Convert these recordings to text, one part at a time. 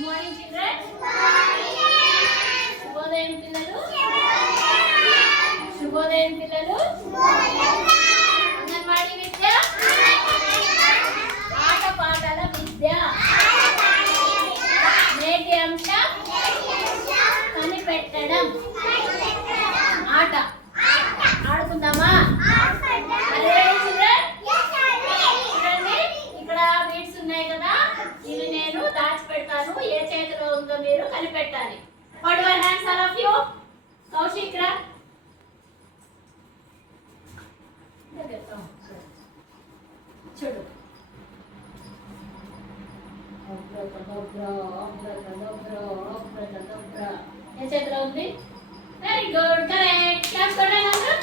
Good morning children. శుభోదయం పిల్లలు. శుభోదయం పిల్లలు. అంగన్వాడీ విద్య, ఆట పాటల విద్య. నేటి అంశం కనిపెట్టడం. ఆట ఆడుకుందామా? ఇవి నేను దాచిపెడతాను. ఏ చేతిలో ఉందో మీరు కనిపెట్టాలి. What were hands all of you? Kaushik రా. చూడు. ఏ చేతిలో ఉంది? Very good, correct. క్లాస్ కొట్టండి అందరూ.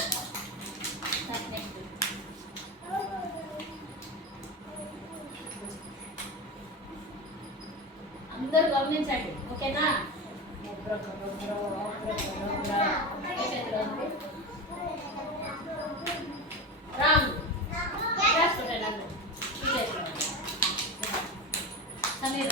అందరూ గమనించండి, ఓకేనా? Wrong. Sameera.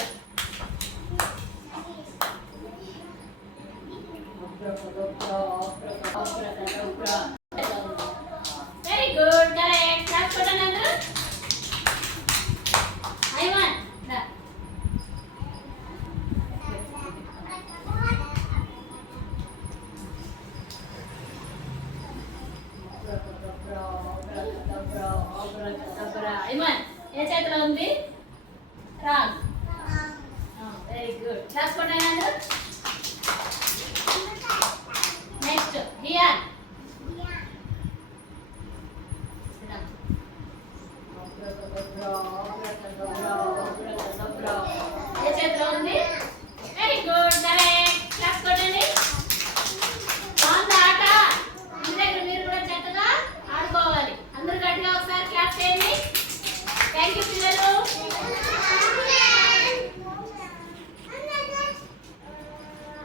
Very good, correct. Class కొట్టండి అందరూ. ఐవన్ రా. ఐవన్ ఏ చేతిలో ఉంది? రాంగ్. Very good. క్లాస్ కొట్టండి అందరూ. Next here. ఏ చేతిలో ఉంది?